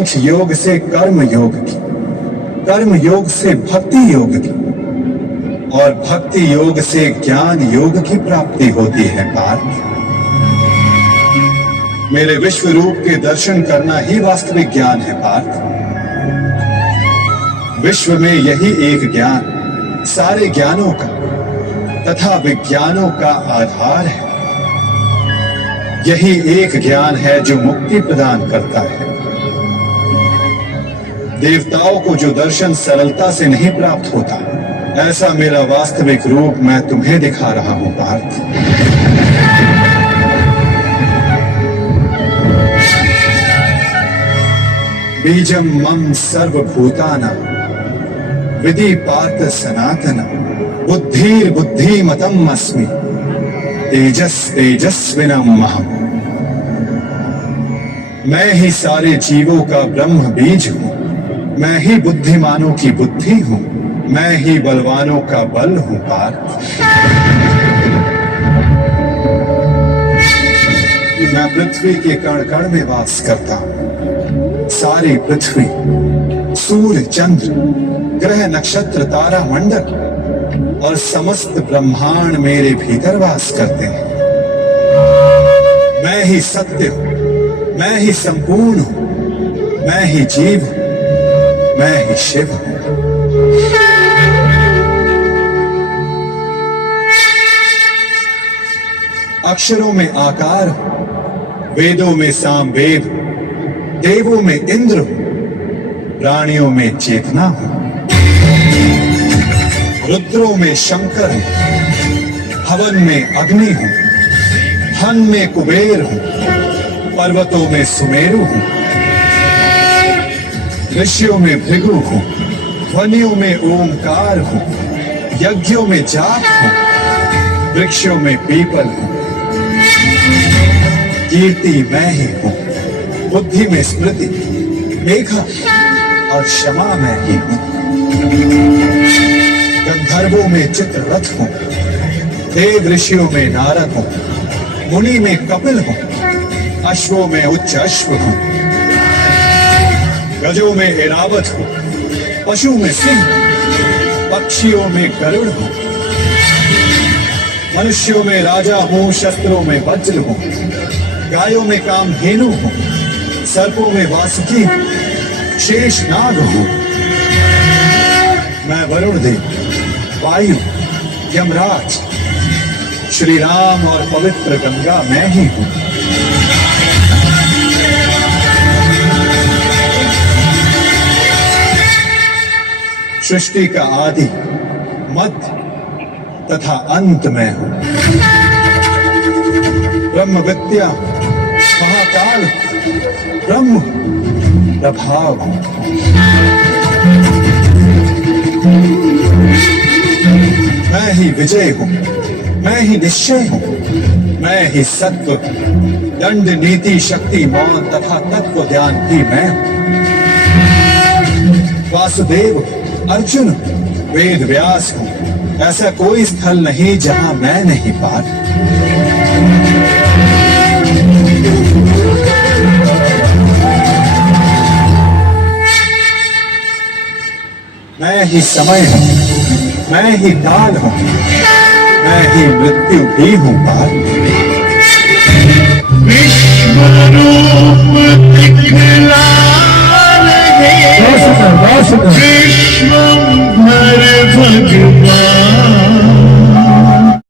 सांख्य योग से कर्म योग की, कर्म योग से भक्ति योग की, और भक्ति योग से ज्ञान योग की प्राप्ति होती है पार्थ। मेरे विश्व रूप के दर्शन करना ही वास्तविक ज्ञान है पार्थ। विश्व में यही एक ज्ञान सारे ज्ञानों का तथा विज्ञानों का आधार है। यही एक ज्ञान है जो मुक्ति प्रदान करता है। देवताओं को जो दर्शन सरलता से नहीं प्राप्त होता, ऐसा मेरा वास्तविक रूप मैं तुम्हें दिखा रहा हूं पार्थ। बीजम मम सर्वभूतानां विधि पार्थ सनातन बुद्धिर बुद्धिमतम अस्मि तेजस तेजस्विनम अहम्। मैं ही सारे जीवों का ब्रह्म बीज हूं, मैं ही बुद्धिमानों की बुद्धि हूं, मैं ही बलवानों का बल हूं पार्थ। मैं पृथ्वी के कण कण में वास करता हूं। सारी पृथ्वी, सूर्य, चंद्र, ग्रह, नक्षत्र, तारा मंडल और समस्त ब्रह्मांड मेरे भीतर वास करते हैं। मैं ही सत्य हूं, मैं ही संपूर्ण हूं, मैं ही जीव हूं, मैं ही शिव हूं। अक्षरों में आकार हूं, वेदों में सामवेद हूं, देवों में इंद्र हूं, प्राणियों में चेतना हूं, रुद्रों में शंकर हूं, हवन में अग्नि हूं, धन में कुबेर हूं, पर्वतों में सुमेरु हूं, ऋषियों में भृगु हूं, ध्वनियों में ओमकार हूं, यज्ञों में जाप हूं, वृक्षों में पीपल हूं, कीर्ति मैं ही हूं, बुद्धि में स्मृति, मेघा और क्षमा मैं ही हूं। गंधर्वों में चित्ररथ हूं, देव ऋषियों में नारद हूं, मुनि में कपिल हूं, अश्वों में उच्च अश्व हूं, गजों में ऐरावत हूं, पशु में सिंह, पक्षियों में गरुड़ हूं, मनुष्यों में राजा हूं, शस्त्रों में वज्र हूं, गायों में कामधेनु हूं, सर्पों में वासुकी, शेषनाग हूं। मैं वरुण देव, वायु, यमराज, श्री राम और पवित्र गंगा मैं ही हूं। सृष्टि का आदि, मध्य तथा अंत मैं हूं। ब्रह्म विद्या, महाकाल, ब्रह्म प्रभाव हूं। मैं ही विजय हूं, मैं ही निश्चय हूं, मैं ही सत्व, दंड, नीति, शक्ति, मौन तथा तत्व ज्ञान भी मैं हूं। वासुदेव, अर्जुन, वेद व्यास हूं, ऐसा कोई स्थल नहीं जहां मैं नहीं पार। मैं ही समय हूं, मैं ही काल हूं, मैं ही मृत्यु भी हूं पार। विश्व रूप दिखला रहे